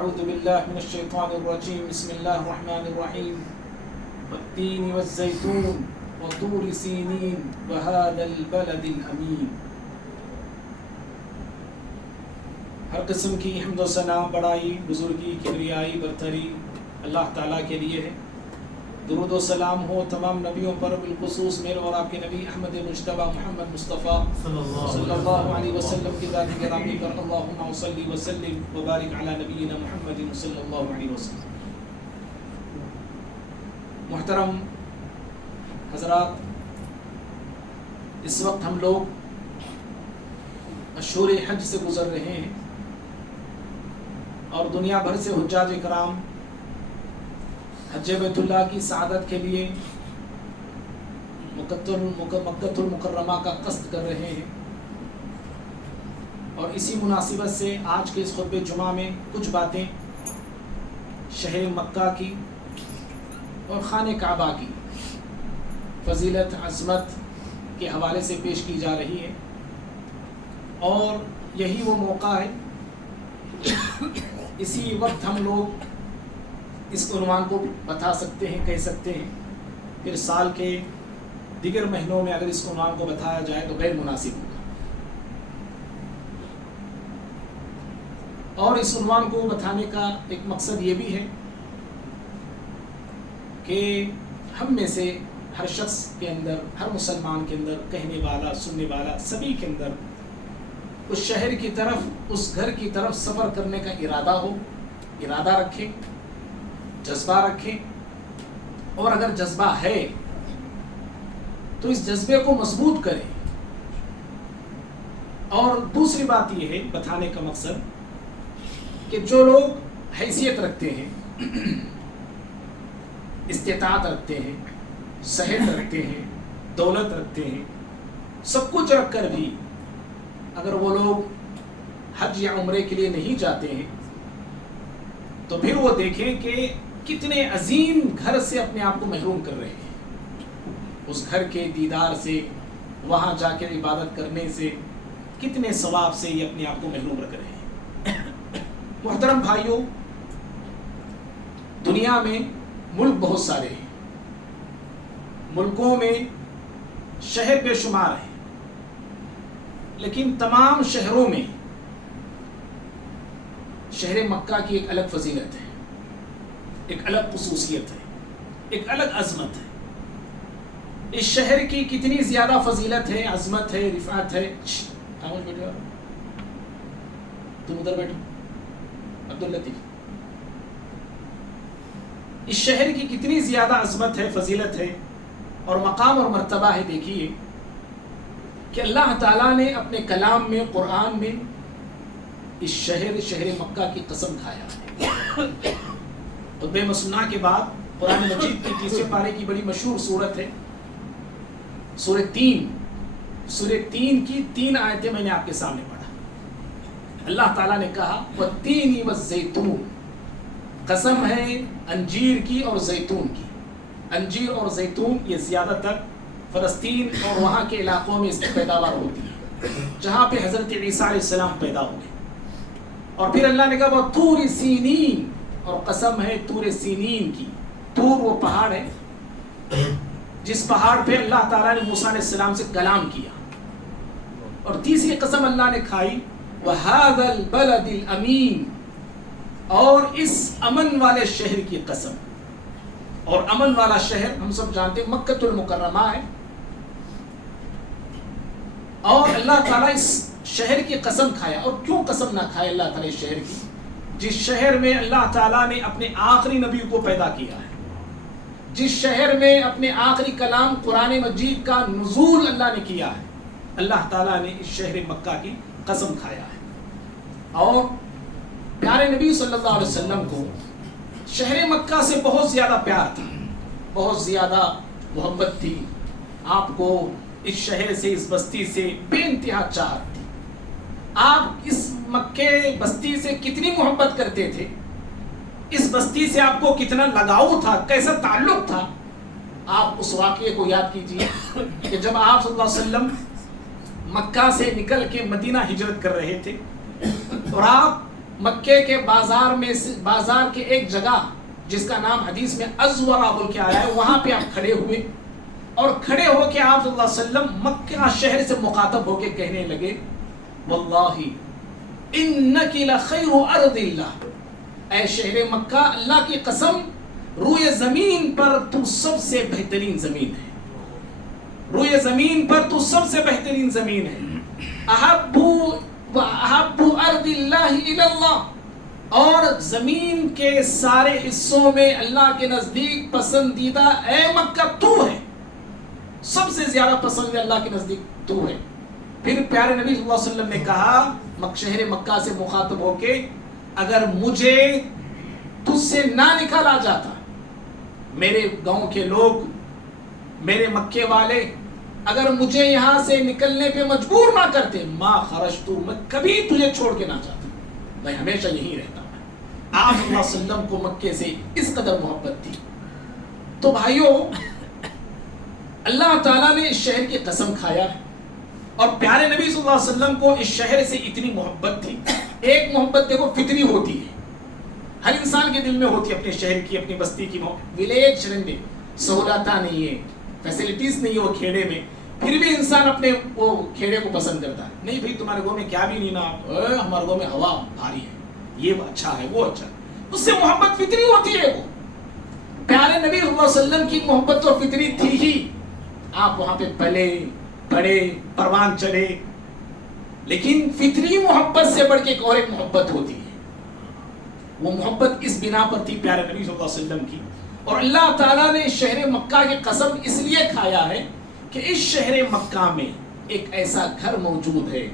أعوذ بالله من الشيطان الرجيم بسم الله الرحمن الرحيم والتين والزيتون وطور سينين وهذا البلد الأمين. ہر قسم کی حمد و ثنا بڑائی بزرگی کبریائی برتری اللہ تعالیٰ کے لیے ہے. درود و سلام ہو تمام نبیوں پر، بالخصوص میرے اور آپ کے نبی احمد مجتبی محمد مصطفیٰ صلی اللہ علیہ وسلم کی ذات گرامی پر. اللہم صلی وسلم وبارک علی نبینا محمد صلی اللہ علیہ وسلم. محترم حضرات، اس وقت ہم لوگ اشہر حج سے گزر رہے ہیں اور دنیا بھر سے حجاج کرام حج بیت اللہ کی سعادت کے لیے مکۃ المکرمہ کا قصد کر رہے ہیں. اور اسی مناسبت سے آج کے اس خطبہ جمعہ میں کچھ باتیں شہر مکہ کی اور خانہ کعبہ کی فضیلت عظمت کے حوالے سے پیش کی جا رہی ہے. اور یہی وہ موقع ہے، اسی وقت ہم لوگ اس عنوان کو بتا سکتے ہیں، کہہ سکتے ہیں. پھر سال کے دیگر مہینوں میں اگر اس عنوان کو بتایا جائے تو غیر مناسب ہوگا. اور اس عنوان کو بتانے کا ایک مقصد یہ بھی ہے کہ ہم میں سے ہر شخص کے اندر، ہر مسلمان کے اندر، کہنے والا سننے والا سبھی کے اندر اس شہر کی طرف، اس گھر کی طرف سفر کرنے کا ارادہ رکھیں، جذبہ رکھیں. اور اگر جذبہ ہے تو اس جذبے کو مضبوط کریں. اور دوسری بات یہ ہے بتانے کا مقصد کہ جو لوگ حیثیت رکھتے ہیں، استطاعت رکھتے ہیں، صحت رکھتے ہیں، دولت رکھتے ہیں، سب کچھ رکھ کر بھی اگر وہ لوگ حج یا عمرے کے لیے نہیں جاتے ہیں تو پھر وہ دیکھیں کہ کتنے عظیم گھر سے اپنے آپ کو محروم کر رہے ہیں. اس گھر کے دیدار سے، وہاں جا کے عبادت کرنے سے، کتنے ثواب سے یہ اپنے آپ کو محروم رکھ رہے ہیں. محترم بھائیوں، دنیا میں ملک بہت سارے ہیں، ملکوں میں شہر بے شمار ہیں، لیکن تمام شہروں میں شہر مکہ کی ایک الگ فضیلت ہے، ایک الگ خصوصیت ہے، ایک الگ عظمت ہے. اس شہر کی کتنی زیادہ فضیلت ہے، عظمت ہے، رفعت ہے. خاموش بیٹھو آپ، تم ادھر بیٹھو عبداللطیف. اس شہر کی کتنی زیادہ عظمت ہے، فضیلت ہے اور مقام اور مرتبہ ہے. دیکھیے کہ اللہ تعالیٰ نے اپنے کلام میں، قرآن میں اس شہر مکہ کی قسم کھایا ہے. خطبہ مسنہ کے بعد قرآن مجید کی تیسرے پارے کی بڑی مشہور سورت ہے سورہ تین کی 3 آیتیں میں نے آپ کے سامنے پڑھا. اللہ تعالیٰ نے کہا والتین والزیتون، قسم ہے انجیر کی اور زیتون کی. انجیر اور زیتون یہ زیادہ تر فلسطین اور وہاں کے علاقوں میں اس کی پیداوار ہوتی ہے، جہاں پہ حضرت عیسیٰ علیہ السلام پیدا ہوئے. اور پھر اللہ نے کہا وہ طور سینین، اور قسم ہے طور سینین کی. طور وہ پہاڑ ہے جس پہاڑ پہ اللہ تعالیٰ نے موسیٰ علیہ السلام سے کلام کیا. اور تیسری قسم اللہ نے کھائی وَهَذَا الْبَلَدِ الْأَمِينَ، اور اس امن والے شہر کی قسم. اور امن والا شہر ہم سب جانتے ہیں مکۃ المکرمہ ہے. اور اللہ تعالیٰ اس شہر کی قسم کھایا. اور کیوں قسم نہ کھائے اللہ تعالیٰ اس شہر کی، جس شہر میں اللہ تعالیٰ نے اپنے آخری نبی کو پیدا کیا ہے، جس شہر میں اپنے آخری کلام قرآن مجید کا نزول اللہ نے کیا ہے. اللہ تعالیٰ نے اس شہر مکہ کی قسم کھایا ہے. اور پیارے نبی صلی اللہ علیہ وسلم کو شہر مکہ سے بہت زیادہ پیار تھا، بہت زیادہ محبت تھی. آپ کو اس شہر سے، اس بستی سے بے انتہا چاہت تھی. آپ اس مکے بستی سے کتنی محبت کرتے تھے، اس بستی سے آپ کو کتنا لگاؤ تھا، کیسا تعلق تھا. آپ اس واقعے کو یاد کیجئے کہ جب آپ صلی اللہ علیہ وسلم مکہ سے نکل کے مدینہ ہجرت کر رہے تھے اور آپ مکے کے بازار کے ایک جگہ جس کا نام حدیث میں ازورا بول کے آیا ہے، وہاں پہ آپ کھڑے ہوئے اور کھڑے ہو کے آپ صلی اللہ علیہ وسلم مکہ شہر سے مخاطب ہو کے کہنے لگے واللہ انکی لخیر ارض اللہ، اے شہر مکہ اللہ کی قسم روئے زمین پر تو سب سے بہترین زمین ہے، روئے زمین پر تو سب سے بہترین زمین ہے، احب ارض اللہ الی اللہ، اور زمین کے سارے حصوں میں اللہ کے نزدیک پسندیدہ اے مکہ تو ہے، سب سے زیادہ پسند اللہ کے نزدیک تو ہے۔ پھر پیارے نبی صلی اللہ علیہ وسلم نے کہا شہر مکہ سے مخاطب ہو کے اگر مجھے تجھ سے نہ نکالا جاتا، میرے گاؤں کے لوگ، میرے مکے والے اگر مجھے یہاں سے نکلنے پہ مجبور نہ کرتے، ما خرجتو، میں کبھی تجھے چھوڑ کے نہ جاتا، میں ہمیشہ یہی رہتا ہوں۔ آپ صلی اللہ علیہ وسلم کو مکے سے اس قدر محبت تھی۔ تو بھائیوں، اللہ تعالیٰ نے اس شہر کی قسم کھایا ہے اور پیارے نبی صلی اللہ علیہ وسلم کو اس شہر سے اتنی محبت تھی۔ ایک محبت دیکھو فطری ہوتی ہے، ہر انسان کے دل میں ہوتی ہے اپنے شہر کی، اپنی بستی کی محبت۔ ولیج شہر میں سہولتاں نہیں ہے، فیسلٹیز نہیں ہے وہ کھیڑے میں، پھر بھی انسان اپنے وہ کھیڑے کو پسند کرتا ہے۔ نہیں بھائی تمہارے گاؤں میں کیا بھی نہیں نا، ہمارے گاؤں میں ہوا بھاری ہے، یہ اچھا ہے وہ اچھا ہے، اس سے محبت فطری ہوتی ہے۔ وہ پیارے نبی صلی اللہ علیہ وسلم کی محبت تو فطری تھی ہی، آپ وہاں پہ پلے بڑے پروان چڑھے، لیکن فطری محبت سے بڑھ کے اور ایک محبت ہوتی ہے، وہ محبت اس بنا پر تھی پیارے نبی صلی اللہ علیہ وسلم کی۔ اور اللہ تعالیٰ نے شہر مکہ کی قسم اس لیے کھایا ہے کہ اس شہر مکہ میں ایک ایسا گھر موجود ہے،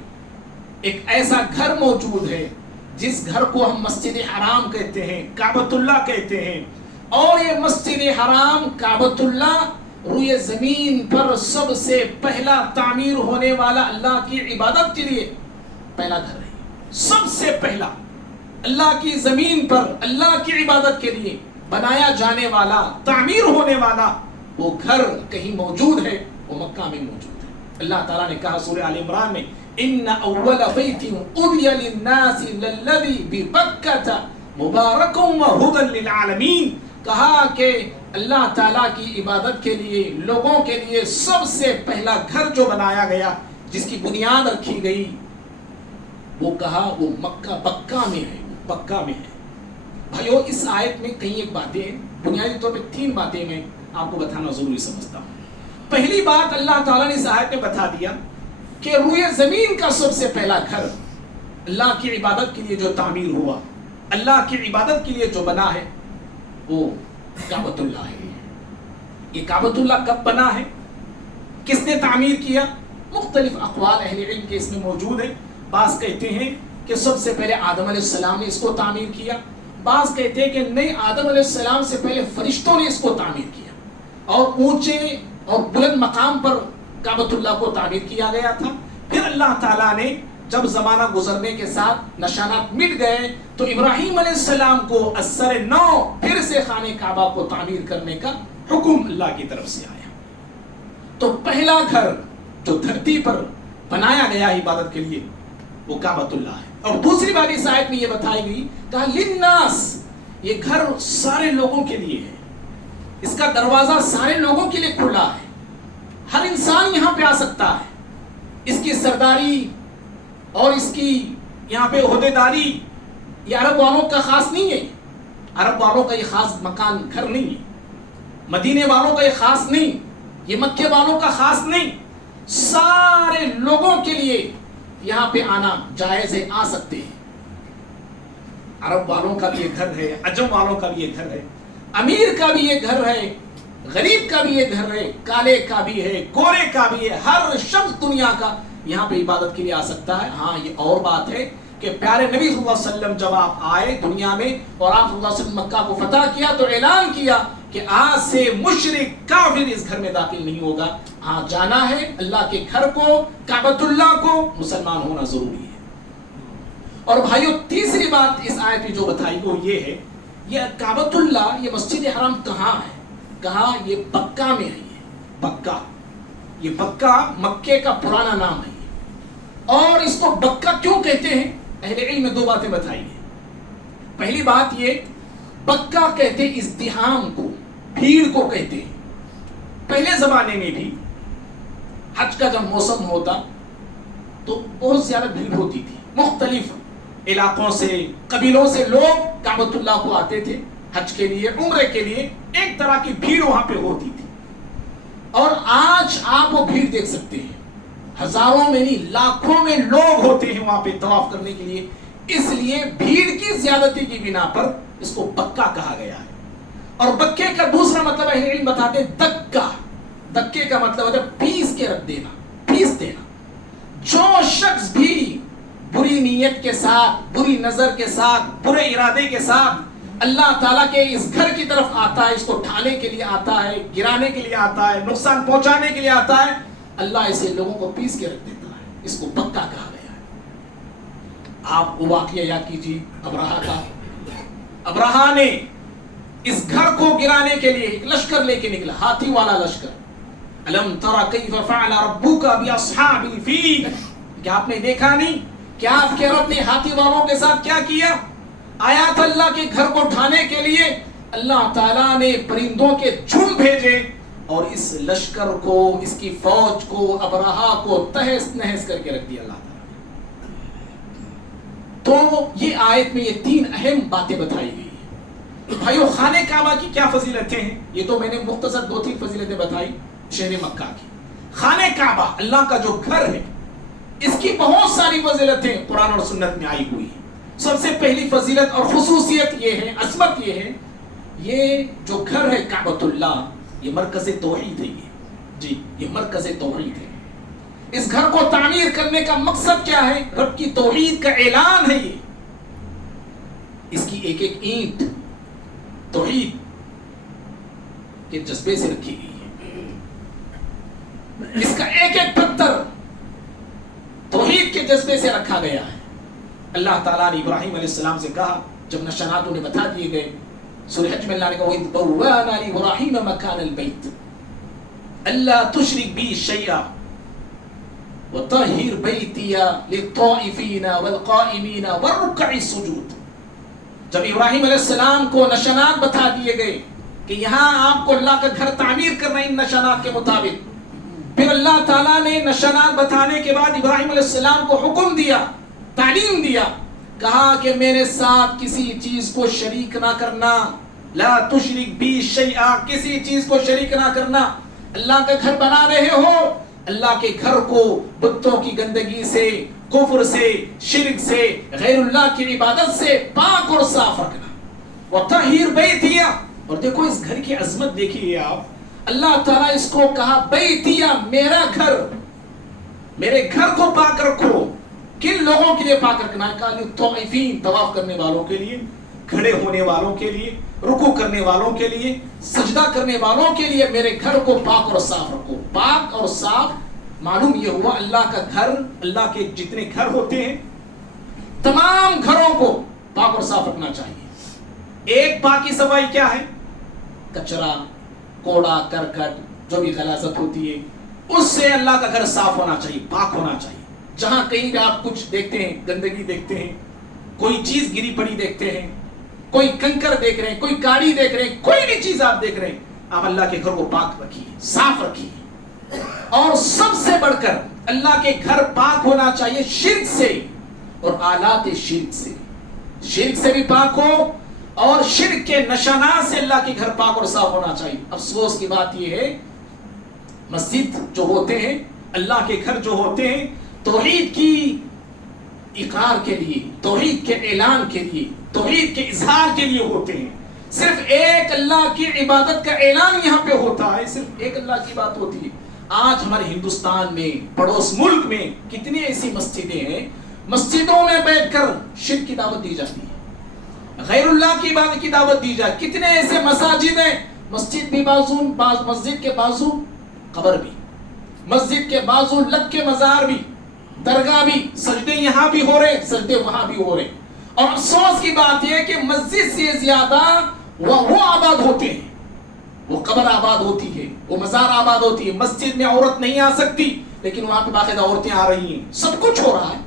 ایک ایسا گھر موجود ہے جس گھر کو ہم مسجد حرام کہتے ہیں، کعبۃ اللہ کہتے ہیں، اور یہ مسجد حرام کعبۃ اللہ روئے زمین پر سب سے پہلا تعمیر ہونے والا اللہ کی عبادت کے لیے پہلا گھر ہے۔ سب سے پہلا اللہ کی زمین پر اللہ کی عبادت کے لیے بنایا جانے والا، تعمیر ہونے والا وہ گھر کہیں موجود ہے، وہ مکہ میں موجود ہے۔ اللہ تعالیٰ نے کہا سورہ آل عمران میں ان اول بیت اُدی للناس للذی ببکۃ مبارک وہدی للعالمین، کہا کہ اللہ تعالیٰ کی عبادت کے لیے، لوگوں کے لیے سب سے پہلا گھر جو بنایا گیا، جس کی بنیاد رکھی گئی، وہ کہا وہ مکہ بکہ میں ہے، بکہ میں ہے۔ بھائیو اس آیت میں کئی ایک باتیں، بنیادی طور پہ 3 باتیں میں آپ کو بتانا ضروری سمجھتا ہوں۔ پہلی بات اللہ تعالیٰ نے اس آیت میں بتا دیا کہ روئے زمین کا سب سے پہلا گھر اللہ کی عبادت کے لیے جو تعمیر ہوا، اللہ کی عبادت کے لیے جو بنا ہے، وہ کعبۃ اللہ ہے۔ یہ کعبۃ اللہ کب بنا ہے، کس نے تعمیر کیا؟ مختلف اقوال اہل علم کے اس میں موجود ہیں۔ بعض کہتے ہیں کہ سب سے پہلے آدم علیہ السلام نے اس کو تعمیر کیا، بعض کہتے ہیں کہ نہیں، آدم علیہ السلام سے پہلے فرشتوں نے اس کو تعمیر کیا، اور اونچے اور بلند مقام پر کعبۃ اللہ کو تعمیر کیا گیا تھا۔ پھر اللہ تعالیٰ نے جب زمانہ گزرنے کے ساتھ نشانات مٹ گئے تو ابراہیم علیہ السلام کو اثر نو پھر سے خانہ کعبہ کو تعمیر کرنے کا حکم اللہ کی طرف سے آیا۔ تو پہلا گھر جو دھرتی پر بنایا گیا عبادت کے لیے وہ کعبۃ اللہ ہے۔ اور دوسری بات اس آیت میں یہ بتائی گئی، کہا للناس، یہ گھر سارے لوگوں کے لیے ہے، اس کا دروازہ سارے لوگوں کے لیے کھلا ہے، ہر انسان یہاں پہ آ سکتا ہے۔ اس کی سرداری اور اس کی یہاں پہ عہدیداری یہ عرب والوں کا خاص نہیں ہے، عرب والوں کا یہ خاص مکان گھر نہیں ہے، مدینے والوں کا یہ خاص نہیں، یہ مکے والوں کا خاص نہیں، سارے لوگوں کے لیے یہاں پہ آنا جائز ہے، آ سکتے ہیں۔ عرب والوں کا بھی یہ گھر ہے، عجم والوں کا بھی یہ گھر ہے، امیر کا بھی یہ گھر ہے، غریب کا بھی یہ گھر ہے، کالے کا بھی ہے، گورے کا بھی ہے، ہر شخص دنیا کا یہاں پہ عبادت کے لیے آ سکتا ہے۔ ہاں یہ اور بات ہے کہ پیارے نبی صلی اللہ علیہ وسلم جب آپ آئے دنیا میں اور آپ صلی اللہ علیہ وسلم مکہ کو فتح کیا تو اعلان کیا کہ آج سے مشرک کافر اس گھر میں داخل نہیں ہوگا، ہاں جانا ہے اللہ کے گھر کو، کعبۃ اللہ کو، مسلمان ہونا ضروری ہے۔ اور بھائیو تیسری بات اس آیت میں جو بتائی وہ یہ ہے، یہ کعبۃ اللہ، یہ مسجد حرام کہاں ہے؟ کہاں؟ یہ بکہ میں ہے۔ یہ بکہ، یہ بکہ مکے کا پرانا نام ہے۔ اور اس کو بکہ کیوں کہتے ہیں؟ اہل علم میں 2 باتیں بتائی ہیں۔ پہلی بات یہ، بکا کہتے ازدحام کو، بھیڑ کو کہتے ہیں۔ پہلے زمانے میں بھی حج کا جب موسم ہوتا تو بہت زیادہ بھیڑ ہوتی تھی، مختلف علاقوں سے، قبیلوں سے لوگ کعبۃ اللہ کو آتے تھے حج کے لیے، عمرے کے لیے، ایک طرح کی بھیڑ وہاں پہ ہوتی تھی۔ اور آج آپ وہ بھیڑ دیکھ سکتے ہیں، ہزاروں میں نہیں لاکھوں میں لوگ ہوتے ہیں وہاں پہ طواف کرنے کے لیے۔ اس لیے بھیڑ کی زیادتی کی بنا پر اس کو بکا کہا گیا ہے۔ اور بکے کا دوسرا مطلب اہل علم بتاتے ہیں دکا۔ دکے کا مطلب ہوتا ہے پیس کے رکھ دینا، پیس دینا۔ جو شخص بھی بری نیت کے ساتھ، بری نظر کے ساتھ، برے ارادے کے ساتھ اللہ تعالیٰ کے اس گھر کی طرف آتا ہے، اس کو ٹھانے کے لیے آتا ہے، گرانے کے لیے آتا ہے، نقصان پہنچانے کے لیے آتا ہے، اللہ اسے لوگوں کو پیس کے رکھ دیتا ہے۔ اس کو بکا کہا گیا ہے۔ آپ وہ واقعہ یاد کیجیے ابرہہ کا۔ ابرہہ نے اس گھر کو گرانے کے لیے ایک لشکر لے کے نکلا، ہاتھی والا لشکر۔ الم تر کیف فعل ربک باصحاب الفیل، کیا آپ نے دیکھا نہیں کہ آپ کے رب نے ہاتھی والوں کے ساتھ کیا کیا؟ آیات اللہ کے گھر کو ڈھانے کے لیے اللہ تعالیٰ نے پرندوں کے جھنڈ بھیجے اور اس لشکر کو، اس کی فوج کو، ابرہہ کو تہس نہس کر کے رکھ دیا اللہ تعالیٰ۔ تو یہ آیت میں یہ تین اہم باتیں بتائی گئی ہیں۔ بھائیو، خانہ کعبہ کی کیا فضیلتیں ہیں؟ یہ تو میں نے مختصر دو تین فضیلتیں بتائی شہر مکہ کی۔ خانہ کعبہ اللہ کا جو گھر ہے، اس کی بہت ساری فضیلتیں قرآن اور سنت میں آئی ہوئی ہیں۔ سب سے پہلی فضیلت اور خصوصیت یہ ہے، عظمت یہ ہے، یہ جو گھر ہے کعبۃ اللہ، یہ مرکز توحید ہے۔ جی، یہ مرکز توحید ہے۔ اس گھر کو تعمیر کرنے کا مقصد کیا ہے؟ رب کی توحید کا اعلان ہے۔ یہ اس کی ایک ایک اینٹ توحید کے جذبے سے رکھی گئی ہے، اس کا ایک ایک پتھر توحید کے جذبے سے رکھا گیا ہے۔ اللہ تعالیٰ نے ابراہیم علیہ السلام سے کہا، جب نشانات انہیں بتا دیے گئے، سورہ حج میں اللہ نے کہا وَإِذْ بَوَّأْنَا لِإِبْرَاهِيمَ مَكَانَ الْبَيْتِ أَلَّا تُشْرِكْ بِي شَيْئًا وَطَهِّرْ بَيْتِيَ لِلطَّائِفِينَ وَالْقَائِمِينَ وَالرُّكَّعِ السُّجُودِ۔ جب ابراہیم علیہ السلام کو نشانات بتا دیے گئے کہ یہاں آپ کو اللہ کا گھر تعمیر کرنا ہے ان نشانات کے مطابق، پھر اللہ تعالیٰ نے نشانات بتانے کے بعد ابراہیم علیہ السلام کو حکم دیا، تعلیم دیا، کہا کہ میرے ساتھ کسی چیز کو شریک نہ کرنا، لا تشرک بی شیئا، کسی چیز کو شریک نہ کرنا۔ اللہ کا گھر بنا رہے ہو، اللہ کے گھر کو بتوں کی گندگی سے، کفر سے، شرک سے، غیر اللہ کی عبادت سے پاک اور صاف رکھنا۔ وَطَهِّرْ بَيْتِيَ، اور دیکھو اس گھر کی عظمت دیکھیے آپ، اللہ تعالیٰ اس کو کہا بیتیا، میرا گھر، میرے گھر کو پاک رکھو۔ کن لوگوں کے لیے پاک رکھنا ہے؟ کہا للطائفین، طواف کرنے والوں کے لیے، کھڑے ہونے والوں کے لیے، رکوع کرنے والوں کے لیے، سجدہ کرنے والوں کے لیے میرے گھر کو پاک اور صاف رکھو۔ پاک اور صاف معلوم یہ ہوا اللہ کا گھر، اللہ کے جتنے گھر ہوتے ہیں تمام گھروں کو پاک اور صاف رکھنا چاہیے۔ ایک پاکی صفائی کیا ہے؟ کچرا، کوڑا کرکٹ، جو بھی غلاظت ہوتی ہے اس سے اللہ کا گھر صاف ہونا چاہیے، پاک ہونا چاہیے۔ جہاں کہیں بھی آپ کچھ دیکھتے ہیں، گندگی دیکھتے ہیں، کوئی چیز گری پڑی دیکھتے ہیں، کوئی کنکر دیکھ رہے ہیں، کوئی گاڑی دیکھ رہے ہیں، کوئی بھی چیز آپ دیکھ رہے ہیں، آپ اللہ کے گھر کو پاک رکھیے، صاف رکھیے۔ اور سب سے بڑھ کر اللہ کے گھر پاک ہونا چاہیے شرک سے اور آلات شرک سے۔ شرک سے بھی پاک ہو اور شرک کے نشانات سے اللہ کے گھر پاک اور صاف ہونا چاہیے۔ افسوس کی بات یہ ہے، مسجد جو ہوتے ہیں، اللہ کے گھر جو ہوتے ہیں، توحید کی اقرار کے لیے، توحید کے اعلان کے لیے، توحید کے اظہار کے لیے ہوتے ہیں۔ صرف ایک اللہ کی عبادت کا اعلان یہاں پہ ہوتا ہے، صرف ایک اللہ کی بات ہوتی ہے۔ آج ہمارے ہندوستان میں، پڑوس ملک میں کتنی ایسی مسجدیں ہیں، مسجدوں میں بیٹھ کر شرک کی دعوت دی جاتی ہے، غیر اللہ کی عبادت کی دعوت دی جائے۔ کتنے ایسے مساجد ہیں، مسجد بھی بازو، مسجد کے بازو قبر بھی، مسجد کے بازو لگ کے مزار بھی، درگاہ بھی، سجدے یہاں بھی ہو رہے، سجدے وہاں بھی ہو رہے۔ اور افسوس کی بات یہ ہے کہ مسجد سے زیادہ وہ آباد ہوتے ہیں، وہ قبر آباد ہوتی ہے، وہ مزار آباد ہوتی ہے۔ مسجد میں عورت نہیں آ سکتی لیکن وہاں پہ باقاعدہ عورتیں آ رہی ہیں، سب کچھ ہو رہا ہے،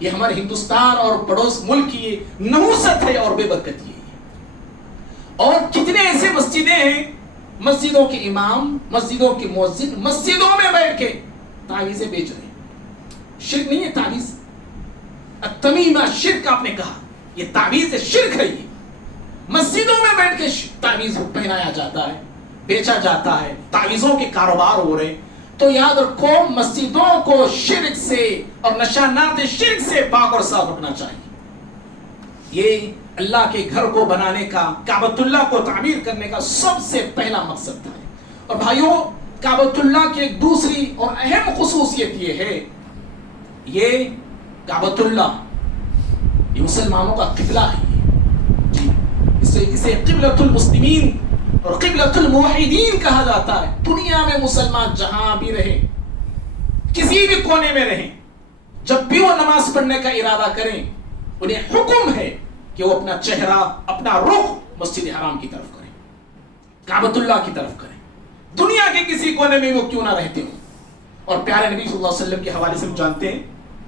یہ ہمارے ہندوستان اور پڑوس ملک کی نحوست ہے اور بے برکتی ہے. اور کتنے ایسے مسجدیں ہیں، مسجدوں کے امام، مسجدوں کے مؤذن مسجدوں میں بیٹھ کے تعویذیں بیچ رہے ہیں. شرک نہیں ہے تعویذ؟ التمیمہ شرک آپ نے کہا، یہ تعویذ شرک ہے. یہ مسجدوں میں بیٹھ کے تعویذ پہنایا جاتا ہے، بیچا جاتا ہے، تعویذوں کے کاروبار ہو رہے. تو یاد رکھو مسجدوں کو شرک سے اور نشانات شرک سے پاک اور صاف رکھنا چاہیے. یہ اللہ کے گھر کو بنانے کا، کعبۃ اللہ کو تعمیر کرنے کا سب سے پہلا مقصد تھا. اور بھائیوں، کعبۃ اللہ کی ایک دوسری اور اہم خصوصیت یہ ہے، یہ کعبۃ اللہ یہ مسلمانوں کا قبلہ ہے. جی، اسے قبلۃ المسلمین اور قبلۃ الموحدین کہا جاتا ہے. دنیا میں مسلمان جہاں بھی رہے، کسی بھی کونے میں رہیں، جب بھی وہ نماز پڑھنے کا ارادہ کریں، انہیں حکم ہے کہ وہ اپنا چہرہ، اپنا رخ مسجد حرام کی طرف کریں، کعبۃ اللہ کی طرف کریں، دنیا کے کسی کونے میں وہ کیوں نہ رہتے ہوں. اور پیارے نبی صلی اللہ علیہ وسلم کے حوالے سے جانتے ہیں،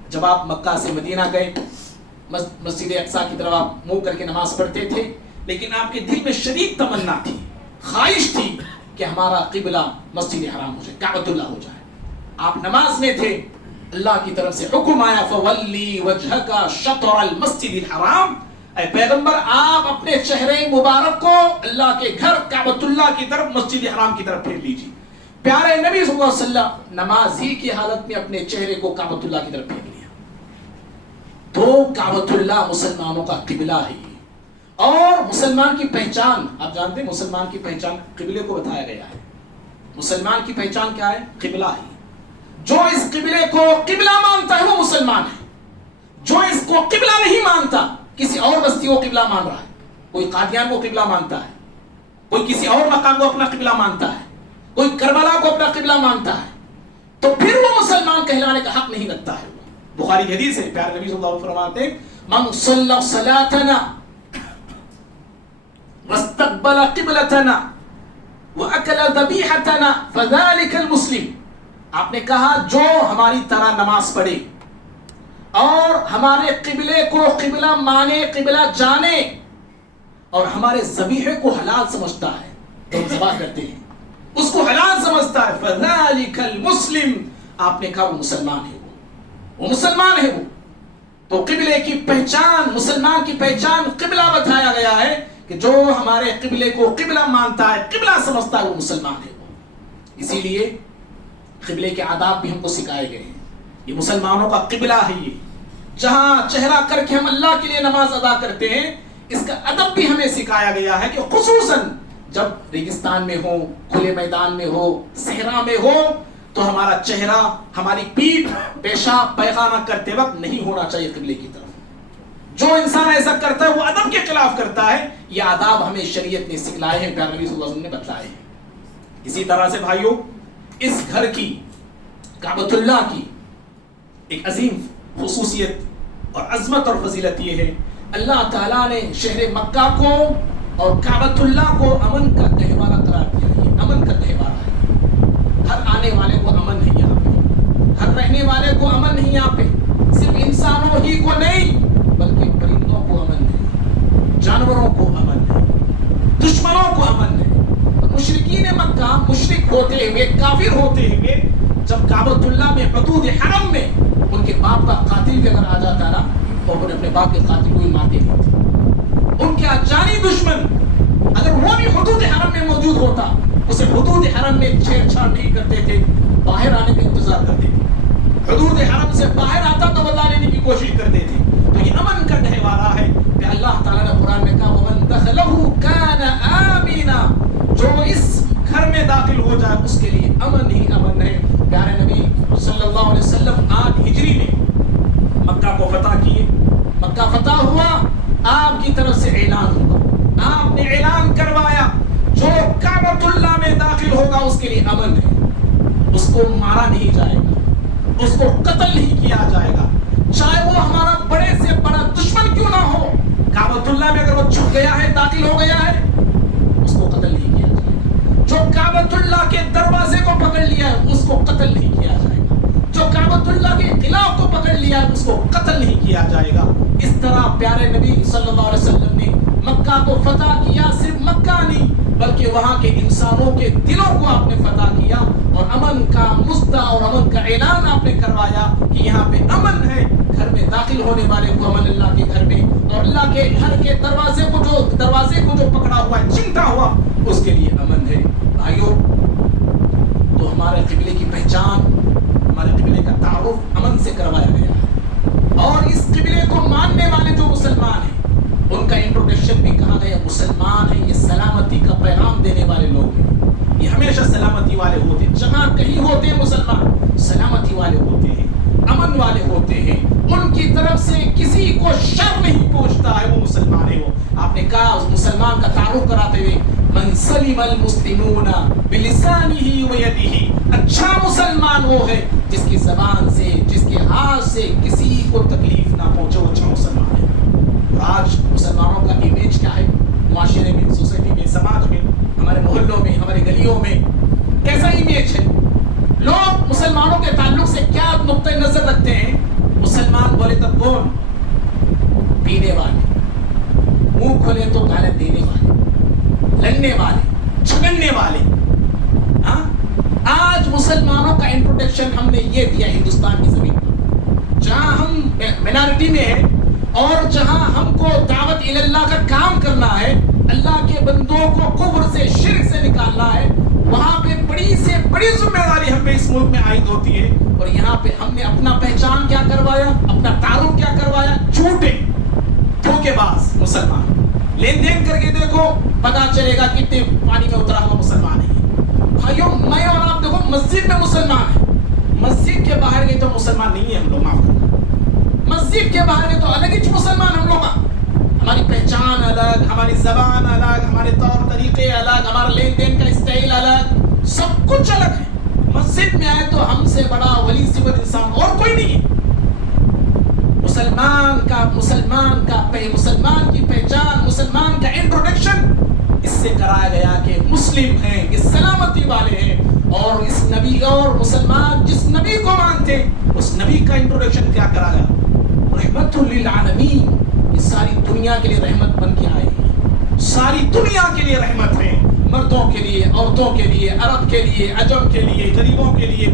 جب آپ مکہ سے مدینہ گئے، مسجد اقصیٰ کی طرف آپ منہ کر کے نماز پڑھتے تھے، لیکن آپ کے دل میں شدید تمنا تھی، خواہش تھی کہ ہمارا قبلہ مسجد حرام ہو جائے، کعبۃ اللہ ہو جائے. آپ نماز میں تھے، اللہ کی طرف سے حکم آیا فولی وجہک شطر المسجد الحرام، اے پیغمبر آپ اپنے چہرے مبارک کو اللہ کے گھر کعبۃ اللہ کی طرف، مسجد حرام کی طرف پھیر لیجیے. پیارے نبی صلی اللہ علیہ وسلم نماز ہی کی حالت میں اپنے چہرے کو کعبۃ اللہ کی طرف پھیر لیا. تو کعبۃ اللہ مسلمانوں کا قبلہ ہے. اور مسلمان کی پہچان، آپ جانتے ہیں مسلمان کی پہچان قبلے کو بتایا گیا ہے. مسلمان کی پہچان کیا ہے؟ قبلہ ہے. جو اس قبلے کو قبلہ مانتا ہے وہ مسلمان ہے. جو اس کو قبلہ نہیں مانتا، کسی اور بستی کو قبلہ مان رہا ہے، کوئی قادیان کو قبلہ مانتا ہے، کوئی کسی اور مقام کو اپنا قبلہ مانتا ہے، کوئی کربلا کو اپنا قبلہ مانتا ہے، تو پھر وہ مسلمان کہلانے کا حق نہیں رکھتا ہے. بخاری کی حدیث ہے، پیارے نبی صلی اللہ علیہ وسلم فرماتے ہیں من صلی صلاتنا واستقبل قبلتنا واکل ذبیحتنا فذلک المسلم. آپ نے کہا جو ہماری طرح نماز پڑھے اور ہمارے قبلے کو قبلہ مانے، قبلہ جانے، اور ہمارے ذبیحے کو حلال سمجھتا ہے، تو ہم ذبح کرتے ہیں، اس کو حلال سمجھتا ہے، فذلک المسلم. آپ نے کہا وہ مسلمان ہے، وہ مسلمان ہے. وہ تو قبلے کی پہچان، مسلمان کی پہچان قبلہ بتایا گیا ہے کہ جو ہمارے قبلے کو قبلہ مانتا ہے، قبلہ سمجھتا ہے، وہ مسلمان ہے. اسی لیے قبلے کے آداب بھی ہم کو سکھائے گئے ہیں. یہ مسلمانوں کا قبلہ ہے. یہ جہاں چہرہ کر کے ہم اللہ کے لیے نماز ادا کرتے ہیں، اس کا ادب بھی ہمیں سکھایا گیا ہے کہ خصوصاً جب ریگستان میں ہو، کھلے میدان میں ہو، صحرا میں ہو، تو ہمارا چہرہ، ہماری پیٹھ پیشاب پائخانہ کرتے وقت نہیں ہونا چاہیے قبلے کی طرف. جو انسان ایسا کرتا ہے وہ ادب کے خلاف کرتا ہے. یہ آداب ہمیں شریعت نے سکھلائے ہیں، پیارے نبی صلی اللہ علیہ وسلم نے بتلائے ہیں. اسی طرح سے بھائیوں، اس گھر کی، کعبۃ اللہ کی ایک عظیم خصوصیت اور عظمت اور فضیلت یہ ہے، اللہ تعالیٰ نے شہر مکہ کو اور کعبۃ اللہ کو امن کا گہوارہ قرار دیا. یہ امن کا گہوارہ ہے. ہر آنے والے کو امن ہے یہاں پہ، ہر رہنے والے کو امن نہیں یہاں پہ. صرف انسانوں ہی کو نہیں بلکہ پرندوں کو امن ہے، جانوروں کو امن ہے، دشمنوں کو امن ہے. مشرکین مکہ مشرک ہوتے ہوئے، کافر ہوتے ہوئے، جب کعبۃ اللہ میں حدود حرم میں ان کے باپ کا قاتل بھی اگر آ جاتا نا، تو اپنے باپ کے قاتل کو ہی مار دیتے تھے. ان کے جانی دشمن اگر وہ بھی حدود حرم میں موجود ہوتا، اسے حدود حرم میں چھیڑ چھاڑ نہیں کرتے تھے، باہر آنے کا انتظار کرتے تھے. حدود حرم سے باہر آتا تو بدلا لینے کی کوشش کرتے تھے. تو یہ امن کا گہوارہ ہے کہ اللہ تعالیٰ نے قرآن میں کہا وَمَن دَخَلَهُ كَانَ آمِنًا، جو اس گھر میں داخل ہو جائے اس کے لیے امن ہی امن ہے. پیارے نبی صلی اللہ علیہ وسلم 8 ہجری میں مکہ کو فتح کیے. مکہ فتح ہوا، آپ کی طرف سے اعلان ہوا، آپ نے اعلان کروایا جو کعبۃ اللہ میں داخل ہوگا اس کے لیے امن ہے. اس کو مارا نہیں جائے گا، اس کو قتل نہیں کیا جائے گا، چاہے وہ ہمارا بڑے سے بڑا دشمن کیوں نہ ہو. کعبۃ اللہ میں اگر وہ چھپ گیا ہے، داخل ہو گیا ہے، اس کو قتل نہیں کیا جائے گا. جو کعبۃ اللہ کے دروازے کو پکڑ لیا ہے اس کو قتل نہیں کیا جائے گا. جو جو کعبۃ اللہ کے خلاف کو پکڑ لیا اس کو قتل نہیں کیا جائے گا. اس طرح پیارے نبی صلی اللہ علیہ وسلم نے مکہ کو فتح کیا. صرف مکہ نہیں بلکہ وہاں کے انسانوں کے دلوں کو آپ نے فتح کیا اور امن کا مستہ اور امن کا اعلان آپ نے کروایا کہ یہاں پہ امن ہے. گھر میں داخل ہونے والے کو امن اللہ کے گھر میں, اور اللہ کے گھر کے دروازے کو جو پکڑا ہوا ہے, چمٹا ہوا, اس کے لیے امن ہے. بھائیو, تو ہمارے قبلے کی پہچان, ہمارے قبلے کا تعارف امن سے کروایا گیا ہے. اور اس قبلے کو ماننے والے جو مسلمان ہیں ان کا انٹروڈکشن بھی کہا گیا مسلمان ہیں, یہ سلامتی کا پیغام دینے والے لوگ ہیں. یہ ہمیشہ سلامتی والے ہوتے ہیں, جہاں کہیں ہوتے ہیں مسلمان سلامتی والے ہوتے ہیں, امن والے ہوتے ہیں. ان کی طرف سے کسی کو شر نہیں پہنچتا ہے, وہ مسلمان ہے. وہ آپ نے کہا اس مسلمان کا تعارف کراتے ہوئے من سلم المسلمون بلسانه ويده, اچھا مسلمان وہ ہے جس کی زبان سے, جس کے ہاتھ سے کسی کو تکلیف نہ پہنچے, وہ اچھا مسلمان ہے. آج مسلمانوں کا امیج کیا ہے معاشرے میں, سوسائٹی میں, سماج میں, ہمارے محلوں میں, ہمارے گلیوں میں کیسا امیج ہے؟ لوگ مسلمانوں کے تعلق سے کیا نقطۂ نظر رکھتے ہیں؟ مسلمان بولے تو کون؟ پینے والے, منہ کھولے تو گالیاں دینے والے, لڑنے والے, جھگڑنے والے. ہاں, آج مسلمانوں کا انٹروڈکشن ہم نے یہ دیا ہندوستان کی زمین پر, جہاں ہم مینارٹی میں ہیں اور جہاں ہم کو دعوت اللہ کا کام کرنا ہے, اللہ کے بندوں کو کفر سے, شرک سے نکالنا ہے, وہاں پہ بڑی سے بڑی ذمہ داری ہم پہ اس ملک میں عائد ہوتی ہے. اور یہاں پہ ہم نے اپنا پہچان کیا کروایا, اپنا تعارف کیا کروایا؟ جھوٹے دھوکے باز مسلمان. لین دین کر کے دیکھو, پتا چلے گا کتنے پانی میں اترا ہوا مسلمان ہے. بھائیوں, میں اور آپ دیکھو مسجد میں مسلمان ہے, مسجد کے باہر گئے تو مسلمان نہیں ہے ہم لوگ. معاف کرنا, مسجد کے باہر گئے تو الگ ہی مسلمان ہم لوگ. ہماری پہچان الگ, ہماری زبان الگ, ہمارے طور طریقے الگ, ہمارا لین دین کا اسٹائل الگ, سب کچھ الگ ہے. مسجد میں آئے تو ہم سے بڑا ولی صفت انسان اور کوئی نہیں ہے. مسلمان کی پہچان, مسلمان کا انٹروڈکشن اس سے کرایا گیا کہ مسلم ہیں, یہ سلامتی والے ہیں. اور اس نبی, اور مسلمان جس نبی کو مانتے اس نبی کا انٹروڈکشن کیا کرا گیا؟ رحمت للعالمین. یہ ساری دنیا کے لیے رحمت بن کے آئے ہیں, ساری دنیا کے لیے رحمت ہے, مردوں کے لیے, عورتوں کے لیے, عرب کے لیے, عجم کے لیے, غریبوں کے لیے,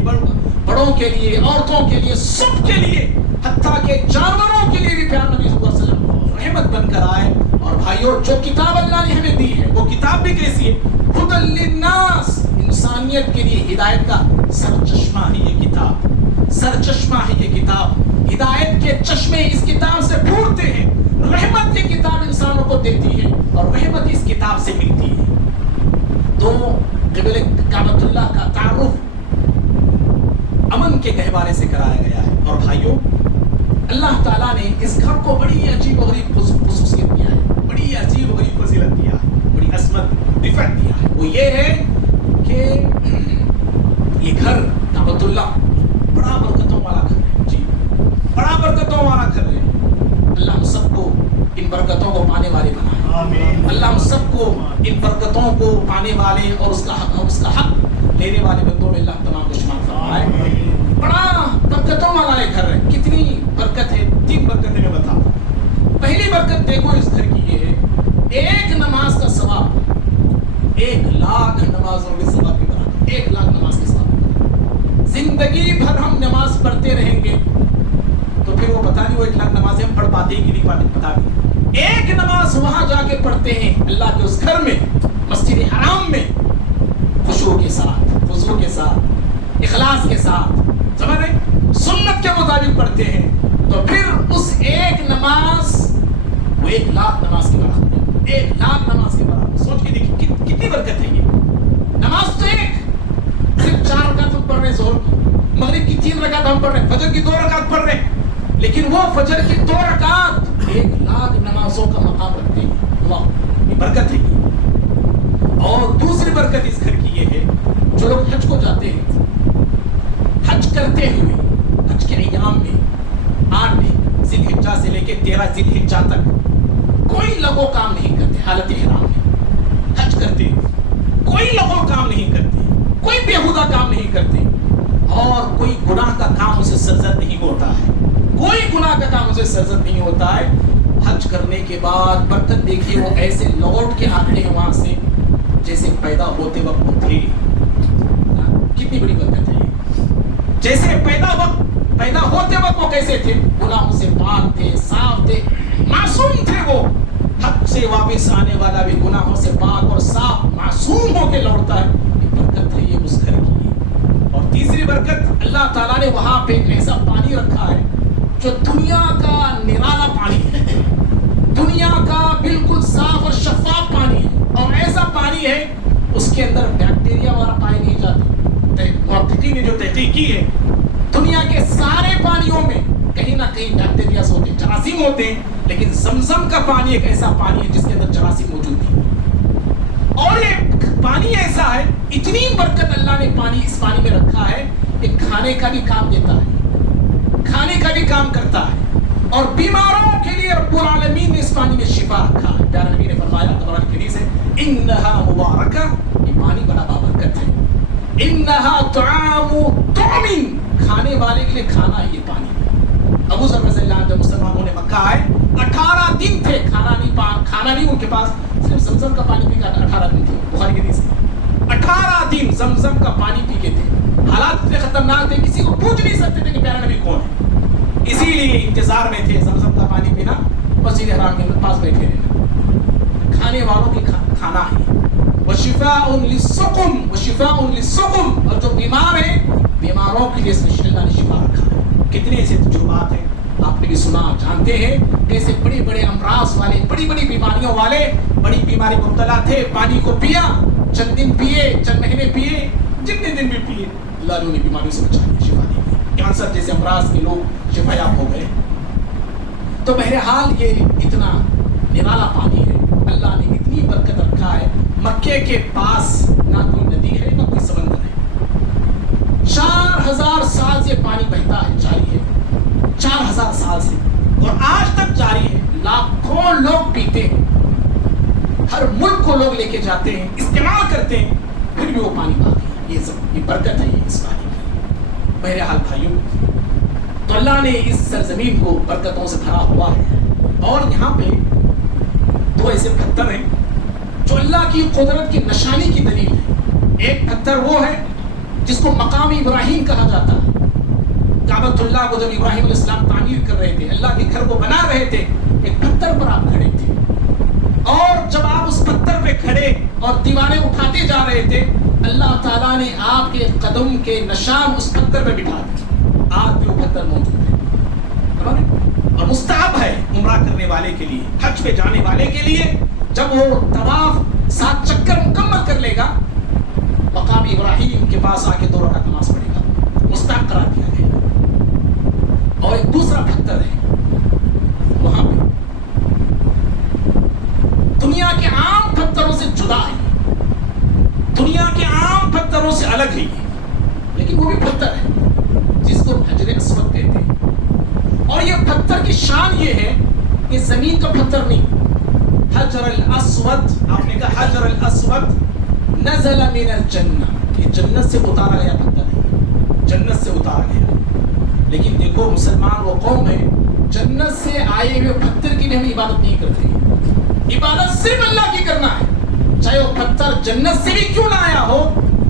بڑوں کے لیے, عورتوں کے لیے, سب کے لیے, حتیٰ کہ جانوروں کے لیے بھی پیارے نبی صلی اللہ علیہ وسلم رحمت بن کر آئے. اور بھائیوں, جو کتاب اللہ نے ہمیں دی ہے وہ کتاب بھی کیسی ہے؟ ہدی للناس, انسانیت کے لیے ہدایت کا سرچشمہ ہے یہ کتاب, سرچشمہ ہے یہ کتاب. ہدایت کے چشمے اس کتاب سے پھوٹتے ہیں. رحمت یہ کتاب انسانوں کو دیتی ہے اور رحمت اس کتاب سے ملتی ہے. تو قبلہ کعبۃ اللہ کا تعارف امن کے گہوارے سے کرایا گیا ہے. اور بھائیوں, اللہ تعالیٰ نے اس گھر کو بڑی عجیب و غریب خصوصیت دیا ہے, بڑی عجیب و غریب فضیلت دیا ہے, بڑی عظمت رفعت دیا ہے. وہ یہ ہے کہ یہ گھر کعبۃ اللہ بڑا برکتوں والا گھر ہے. جی, بڑا برکتوں والا گھر ہے. اللہ ہم سب کو ان برکتوں کو پانے والے بنائے. آمین. اللہ ہم سب کو ان برکتوں کو پانے والے اور اس کا حق لینے والے بندوں میں اللہ تمام کو شمار فرمائے. بڑا برکتوں والا ایک گھر ہے. کتنی برکت ہے؟ 3 برکتیں میں بتاتا ہوں. پہلی برکت دیکھو اس گھر کی یہ ہے, ایک نماز کا ثواب 1,00,000 نمازوں کے ثواب کی برابر. 1,00,000 نماز کے ثواب. زندگی بھر ہم نماز پڑھتے رہیں گے تو پھر وہ پتہ نہیں وہ 1,00,000 نمازیں ہم پڑھ پاتے ہیں کہ نہیں پاتے, پتہ نہیں. ایک نماز وہاں جا کے پڑھتے ہیں اللہ کے اس گھر میں, مسجد حرام میں, خشوع کے ساتھ, اخلاص کے ساتھ, سمجھ رہے, سنت کے مطابق پڑھتے ہیں, تو پھر اس ایک نماز وہ 1,00,000 نماز کے برابر. 1,00,000 نماز کے برابر. سوچ کے دیکھیں کتنی برکت ہے یہ. نماز تو ایک, صرف 4 رکعت ہم پڑھ رہے ہیں ظہر کی, مغرب کی 3 رکعت ہم پڑھ رہے ہیں, فجر کی 2 رکعت پڑھ رہے ہیں, لیکن وہ فجر کی 2 رکعت 1,00,000 نمازوں کا مقام رکھتے ہیں. واہ, یہ برکت ہے. اور دوسری برکت اس گھر کی یہ ہے, جو لوگ حج کو جاتے ہیں, حج کرتے ہوئے حج کے ایام میں 8 ذی الحجہ سے لے کے 13 ذی الحجہ تک کوئی لغو کام نہیں کرتے. حالت احرام میں حج کرتے ہوئے کوئی لغو کام نہیں کرتے, کوئی بیہودہ کام نہیں کرتے, اور کوئی گناہ کا کام سرزد نہیں ہوتا ہے، کوئی گناہ کا کام اسے سرزد نہیں ہوتا ہے۔ حج کرنے کے بعد برکت دیکھیے، وہ ایسے لوٹ کے آتے ہیں وہاں سے جیسے پیدا ہوتے وقت تھے۔ کتنی بڑی برکت ہے، جیسے پیدا ہوتے وقت وہ کیسے تھے، گناہوں سے پاک تھے، صاف تھے، معصوم تھے۔ وہ حج سے واپس آنے والا بھی گناہوں سے پاک اور صاف معصوم ہو کے لوٹتا ہے۔ یہ برکت ہے، یہ اس گھر کی ہے۔ اور تیسری برکت، اللہ تعالیٰ نے وہاں پہ ایک ایسا پانی رکھا ہے جو دنیا کا نرالا پانی ہے، دنیا کا بالکل صاف اور شفاف پانی ہے، اور ایسا پانی ہے اس کے اندر بیکٹیریا وغیرہ پائے نہیں جاتے۔ محققین نے جو تحقیق کی ہے، دنیا کے سارے پانیوں میں کہیں نہ کہیں بیکٹیریا ہوتے ہیں، جراثیم ہوتے ہیں، لیکن زمزم کا پانی ایک ایسا پانی ہے جس کے اندر جراثیم موجود نہیں۔ اور یہ پانی ایسا ہے، اتنی برکت اللہ نے اس پانی میں رکھا ہے کہ کھانے کا بھی کام دیتا ہے، کھانے کا بھی کام کرتا ہے، اور بیماروں کے لیے رب العالمین نے اس پانی میں شفا رکھا ہے۔ پیارے نبی نے فرمایا قرآن کی حدیث ہے، انہا مبارکہ، یہ پانی بڑا بابرکت ہے، انہا طعام طعم، کھانے والے کے لیے کھانا ہے یہ پانی۔ ابو ذر رضی اللہ عنہ جب مسلمانوں نے مکہ آئے، 18 دن تھے کھانا نہیں ان کے پاس، صرف زمزم کا پانی پی کے 18 دن تھے، بخاری کی حدیث ہے، 18 دن زمزم کا پانی پی کے تھے۔ حالات اتنے خطرناک تھے، کسی کو پوچھ نہیں سکتے تھے کہ پیارا نبی کون ہے، اسی لیے انتظار میں تھے زمزم کا پانی پینا، مسجد حرام کے پاس بیٹھے رہنا۔ کھانے والوں کی کھانا ہے، وشفاء للسقم، وشفاء للسقم، اور جو بیمار ہیں بیماروں کے لیے اللہ نے شفا رکھا ہے۔ کتنے ایسے تجربات ہیں آپ نے بھی سنا، جانتے ہیں، کیسے بڑے بڑے امراض والے، بڑی بڑی بیماریوں والے بڑی بیماری مبتلا تھے، پانی کو پیا، چند دن پیے، چند مہینے پیے، جتنے دن بھی پیے، اللہ نے انہیں بیماریوں سے بچا دیا، شفا دی گئی۔ کینسر جیسے امراض کے لوگ شفا یاب ہو گئے۔ تو بہرحال یہ اتنا نرالا پانی ہے، اللہ نے اتنی برکت رکھا ہے۔ مکے کے پاس نہ کوئی ندی ہے نہ کوئی سمندر ہے، 4000 سال سے پانی بہتا ہے، جاری ہے، 4000 سال سے، اور آج تک جاری ہے۔ لاکھوں لوگ پیتے ہیں، ہر ملک کو لوگ لے کے جاتے ہیں، استعمال کرتے ہیں، پھر بھی وہ پانی باقی ہے۔ یہ برکت ہے اس پانی کی۔ بہرحال بھائیوں، تو اللہ نے اس سرزمین کو برکتوں سے بھرا ہوا ہے، اور یہاں پہ دو ایسے پتھر ہیں جو اللہ کی قدرت کی نشانی کی دلیل ہے۔ ایک پتھر وہ ہے جس کو مقام ابراہیم کہا جاتا ہے۔ کعبۃ اللہ کو جب ابراہیم علیہ السلام تعمیر کر رہے تھے، اللہ کے گھر کو بنا رہے تھے، ایک پتھر پر آپ کھڑے تھے، اور جب آپ اس پتھر پہ کھڑے اور دیواریں اٹھاتے جا رہے تھے، اللہ تعالیٰ نے آپ کے قدم کے نشان اس پتھر پہ بٹھا دیے۔ آج بھی وہ پتھر موجود ہے، اور مستحب ہے عمرہ کرنے والے کے لیے، حج پہ جانے والے کے لیے، جب وہ طواف 7 چکر مکمل کر لے گا، مقام ابراہیم کے پاس آ کے 2 رکعت نماز پڑھے گا، مستحب قرار دیا گیا۔ اور ایک دوسرا پتھر ہے وہاں پہ، دنیا کے عام پتھروں سے جدا ہے، دنیا کے عام پتھروں سے الگ ہے، لیکن وہ بھی پتھر ہے جس کو حجر اسود کہتے ہیں۔ اور یہ پتھر کی شان یہ ہے کہ زمین کا پتھر نہیں، حجر الاسود، آپ نے کہا حجر الاسود نزل من الجنہ، یہ جنت سے اتارا گیا پتھر ہے، جنت سے اتارا گیا۔ لیکن دیکھو مسلمان وہ قوم ہے، جنت سے آئے ہوئے پتھر کی بھی ہم عبادت نہیں کرتے، عبادت صرف اللہ کی کرنا ہے، چاہے وہ پتھر جنت سے بھی کیوں نہ آیا ہو،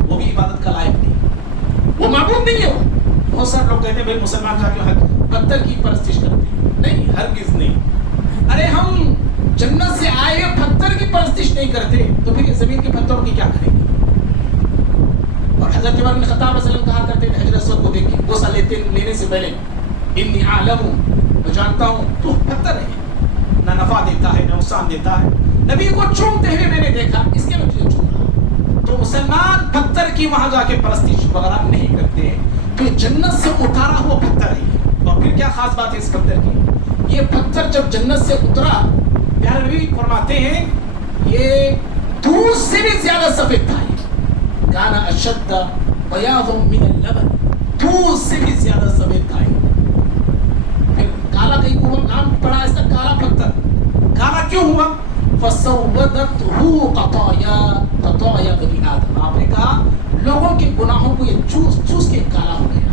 وہ بھی عبادت کا لائق نہیں، وہ معبود نہیں ہو۔ بہت سارے لوگ کہتے ہیں بھائی مسلمان جا کے پتھر کی پرستش کرتے ہیں، نہیں، ہرگز نہیں۔ ارے ہم جنت سے آئے ہوئے پتھر کی پرستش نہیں کرتے تو پھر زمین کے پتھروں کی کیا کریں گے؟ اور حضرت عمر بن خطاب رضی اللہ عنہ کہا کرتے تھے حجر اسود کو دیکھ کے غسل لینے سے پہلے، انی اعلم، میں جانتا ہوں تو پتھر ہے، نہ نفع دیتا ہے نہ نقصان دیتا ہے، نبی کو چومتے ہوئے میں نے دیکھا، اس کے میں تجھے چوم رہا۔ تو مسلمان پتھر کی وہاں جا کے پرستش وغیرہ نہیں کرتے ہیں، تو جنت سے اتارا ہوا پتھر ہے۔ اور پھر کیا خاص بات ہے اس پتھر کی؟ یہ پتھر جب جنت سے اترا، پیارے نبی فرماتے ہیں یہ دودھ سے بھی زیادہ سفید تھا، کان اشد بیاض من اللبن، دودھ سے بھی زیادہ سفید تھا۔ پھر کالا کہیں کو نام پڑا اس کا کالا پتھر، کالا کیوں ہوا؟ فسودته خطایا بنی آدم، آپ نے کہا لوگوں کے گناہوں کو یہ چوس چوس کے کالا ہو گیا۔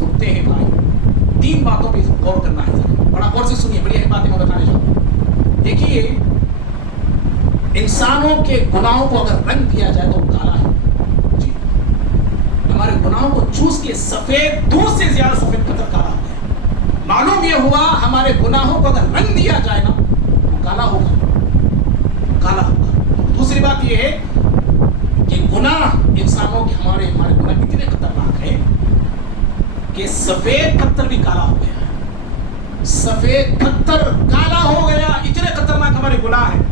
کتے ہیں بھائی، کو اگر رنگ دیا جائے تو وہ کالا ہے جی. ہمارے گناہوں کو چوس کے سفید دودھ سے زیادہ سفید پتھر کالا ہو گیا. معلوم یہ ہوا ہمارے گناہوں کو اگر رنگ دیا جائے نا وہ کالا ہوگا, کالا ہوگا. دوسری بات یہ ہے کہ گناہ انسانوں کے ہمارے گناہ اتنے خطرناک ہیں کہ سفید پتھر بھی کالا ہو گیا. سفید پتھر کالا ہو گیا, اتنے خطرناک ہمارے گناہ ہیں.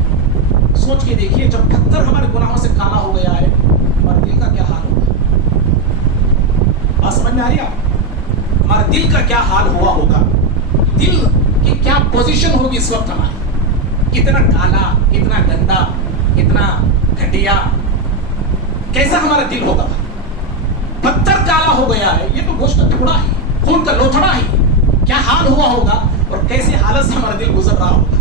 سوچ کے دیکھیے جب پتھر ہمارے گناہوں سے کالا ہو گیا ہے ہمارے دل کا کیا حال ہوگا. بات سمجھ میں آ رہی ہے؟ ہمارے دل کا کیا حال ہوا ہوگا, دل کی کیا پوزیشن ہوگی اس وقت ہماری. کتنا کالا, کتنا گندا, کتنا گھٹیا, کیسا ہمارا دل ہوگا. پتھر کالا ہو گیا ہے, یہ تو گوشت کا ٹکڑا ہے, خون کا لوتھڑا ہے. کیا حال ہوا ہوگا اور کیسے حالت سے ہمارا دل گزر رہا ہوگا.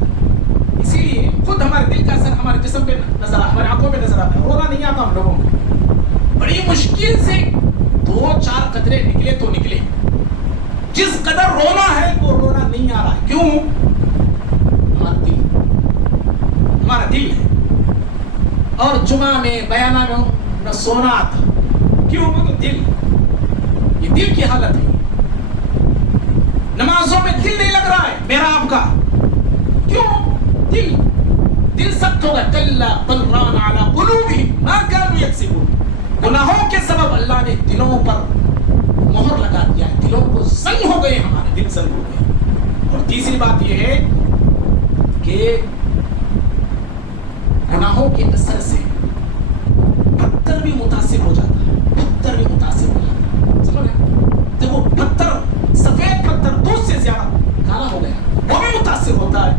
اسی لیے خود ہمارے دل کا اثر ہمارے جسم پہ نظر آتا ہے, ہماری آنکھوں پہ نظر آتا ہے. رونا نہیں آتا ہم لوگوں کو, بڑی مشکل سے 2-4 قطرے نکلے تو نکلے. جس قدر رونا ہے وہ رونا نہیں آ رہا ہے. کیوں؟ ہمارا دل ہے. اور جمعہ میں بیانہ میں نہ سونا آتا. کیوں؟ تو دل, یہ دل کی حالت ہے. نمازوں میں دل نہیں لگ رہا ہے میرا آپ کا. کیوں؟ دل سخت ہوگا. کلا بل ران علی قلوبہم ما کانوا یکسبون. گناہوں کے سبب اللہ نے دلوں پر مہر لگا دیا ہے, دلوں کو زنگ ہو گئے, ہمارے دل زنگ ہو گئے. اور تیسری بات یہ ہے کہ گناہوں کے اثر سے پتھر بھی متاثر ہو جاتا ہے. پتھر بھی متاثر ہو جاتا ہے. سمجھ گئے؟ دیکھو پتھر, سفید پتھر دودھ سے زیادہ کالا ہو گیا, وہ بھی متاثر ہوتا ہے.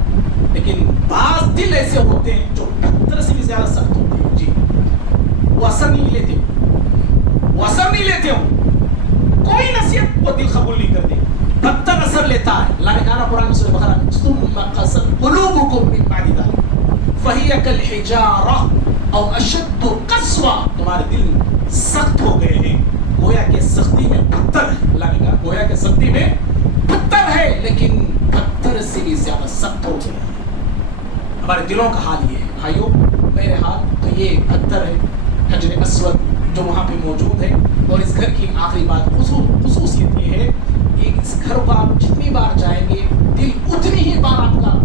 لیکن بعض دل ایسے ہوتے ہیں جو پتھر سے بھی زیادہ سخت ہوتے ہیں جی. وہ اثر نہیں لیتے, وہ اثر نہیں لیتے ہو, کوئی نصیحت وہ دل قبول نہیں کرتے. پتھر اثر لیتا ہے. اللہ نے کہا قرآن سورہ بقرہ میں ثم قست قلوبکم من بعد ذلک فہی کالحجارہ او اشد قسوہ. تمہارے دل سخت ہو گئے ہیں گویا کہ سختی میں پتھر ہے. اللہ نے کہا گویا کہ سختی میں پتھر ہے, لیکن پتھر سے بھی زیادہ سخت ہو گئے. ہمارے دلوں کا حال یہ ہے بھائیو. میرے حال تو یہ پتھر ہے حجر اسود جو وہاں پہ موجود ہے. اور اس گھر کی آخری بات خصوصیت یہ ہے کہ اس گھر کو آپ جتنی بار جائیں گے دل اتنی ہی بار آپ کا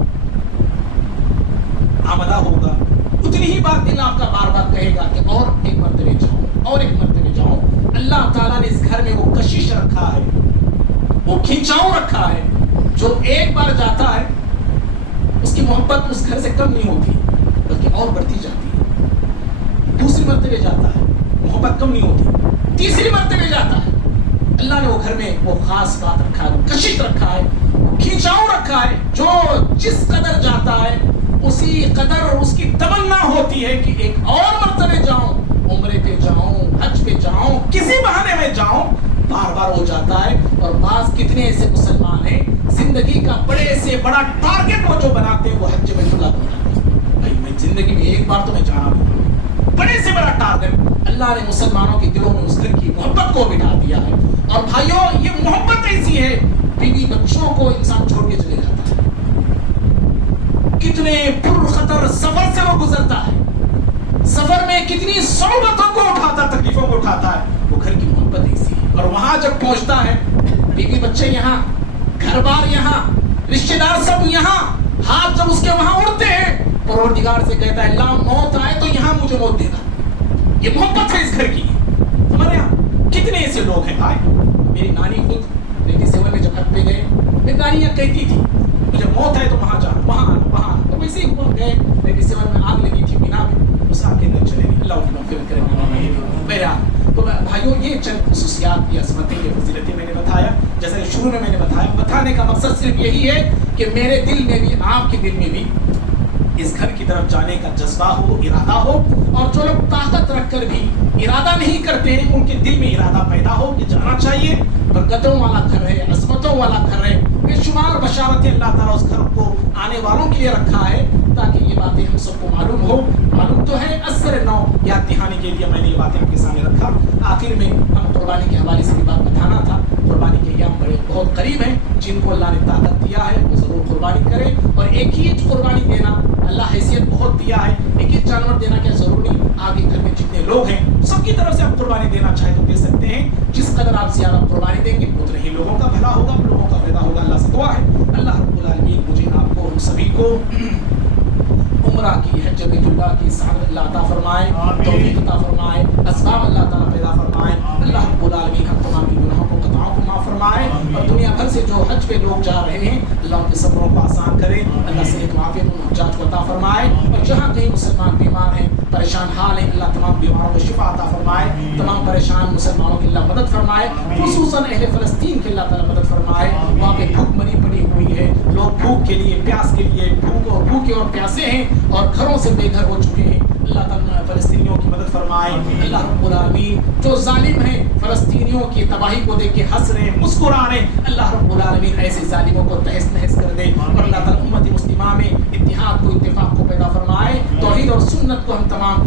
آمدہ ہوگا, اتنی ہی بار دل آپ کا بار بار کہے گا کہ اور ایک مرتبہ جاؤں, اور ایک مرتبہ جاؤں. اللہ تعالیٰ نے اس گھر میں وہ کشش رکھا ہے, وہ کھینچاؤ رکھا ہے. جو ایک بار جاتا ہے اس کی محبت اس گھر سے کم نہیں ہوتی بلکہ اور بڑھتی جاتی ہے. دوسری مرتبہ جاتا ہے محبت کم نہیں ہوتی, تیسری مرتبہ جاتا ہے. اللہ نے وہ گھر میں وہ خاص بات رکھا ہے, کشش رکھا ہے, کھینچاؤ رکھا ہے. جو جس قدر جاتا ہے اسی قدر اس کی تمنا ہوتی ہے کہ ایک اور مرتبہ جاؤں, عمرے پہ جاؤں, حج پہ جاؤں, کسی بہانے میں جاؤں. بار بار ہو جاتا ہے. اور بعض کتنے ایسے مسلمان ہیں زندگی کا بڑے سے بڑا ٹارگٹ وہ جو بناتے ہیں وہ حج بیت اللہ بناتے ہیں. بھائی میں زندگی میں ایک بار تو میں جانا ہوں, بڑے سے بڑا ٹارگٹ. اللہ نے مسلمانوں کے دلوں میں اس گھر کی محبت کو بٹھا دیا ہے. اور بھائیوں یہ محبت ایسی ہے, بیوی بچوں کو انسان چھوڑ کے چلے جاتا ہے. کتنے پر خطر سفر سے وہ گزرتا ہے, سفر میں کتنی صعوبتوں کو اٹھاتا, تکلیفوں کو اٹھاتا ہے. وہ گھر کی محبت ایسی ہے. اور وہاں جب پہنچتا ہے بیوی بچے یہاں, گھر بار یہاں, رشتہ دار سب یہاں, ہاتھ جب اس کے وہاں اڑتے ہیں پروردگار سے کہتا ہے اللہ موت آئے تو یہاں مجھے موت دینا. یہ محبت ہے اس گھر کی. ہمارے یہاں کتنے ایسے لوگ ہیں بھائی. میری نانی خود 97 میں جب حج پہ گئے, میری نانی یہ کہتی تھی مجھے موت ہے تو وہاں جانا, وہاں تو ویسے ہی گئے. 97 میں آگ لگی تھی مینا میں, اس آگ کے اندر چلے گئے. اللہ ان کی مغفرت کرے. میرا تو بھائیوں یہ چند خصوصیات کی عظمتیں, یہ فضیلتیں میں نے بتایا. جیسے شروع میں نے بتایا, بتانے کا مقصد صرف یہی ہے کہ میرے دل میں بھی, آپ کے دل میں بھی اس گھر کی طرف جانے کا جذبہ ہو, ارادہ ہو. اور جو لوگ طاقت رکھ کر بھی ارادہ نہیں کرتے ہیں ان کے دل میں ارادہ پیدا ہو کہ جانا چاہیے. برکتوں والا گھر ہے, عظمتوں والا گھر ہے. بے شمار بشارتیں اللہ تعالیٰ اس گھر کو آنے والوں کے لیے رکھا ہے تاکہ یہ باتیں ہم سب کو معلوم ہو. معلوم تو ہے, اثر نو یاد دہانی کے لیے میں نے یہ باتیں آپ کے سامنے رکھا. آخر میں ہم قربانی کے حوالے سے بھی بات بتانا تھا. قربانی کے ایام بڑے بہت قریب ہیں. جن کو اللہ نے طاقت دیا ہے وہ ضرور قربانی کرے. اور ایک ہی قربانی دینا اللہ حیثیت بہت دیا ہے، ایک ایک جانور دینا کیا ضروری، آگے گھر میں جتنے لوگ ہیں سب کی طرف سے آپ قربانی دینا چاہے تو دے سکتے ہیں، جس قدر آپ زیادہ قربانی دیں گے اتنے ہی لوگوں کا بھلا ہوگا، لوگوں کا فائدہ ہوگا۔ اللہ سے دعا ہے اللہ رب العالمین مجھے آپ کو ہم سبھی کو عمرہ کی حج بیت اللہ کی سعادت اللہ عطا فرمائے، توفیق عطا فرمائے، اسباب اللہ تعالیٰ پیدا فرمائے۔ اللہ رب العالمین ہم تمام کی گناہوں کو خطاؤں کو معاف فرمائے، اور دنیا بھر سے جو حج پہ لوگ جا رہے ہیں اللہ ان کے سفروں کو آسان کرے، اللہ صحت و عافیت ان حجاج کو عطا فرمائے، اور جہاں کہیں مسلمان بیمار ہیں پریشان حال ہیں اللہ تمام بیماروں کو شفا عطا فرمائے، تمام پریشان مسلمانوں کی اللہ مدد فرمائے، خصوصاً اہل فلسطین کی اللہ تعالیٰ مدد فرمائے، وہاں پہ بھوک مری پڑی ہوئی ہے، لوگ بھوک کے لیے پیاس کے لیے بھوکے اور پیاسے ہیں اور گھروں سے بے گھر ہو چکے ہیں، اللہ تعالیٰ فلسطینیوں کی مدد فرمائے۔ اللہ رب العالمین جو ظالم ہیں فلسطینیوں کی تباہی کو دیکھ کے ہنس رہے ہیں مسکرا رہے ہیں، اللہ رب العالمین ایسے ظالموں کو تہس نہس کر دے، اور اللہ تعالیٰ امت مسلمہ میں اتحاد کو اتفاق کو پیدا فرمائے، توحید اور سنت کو ہم تمام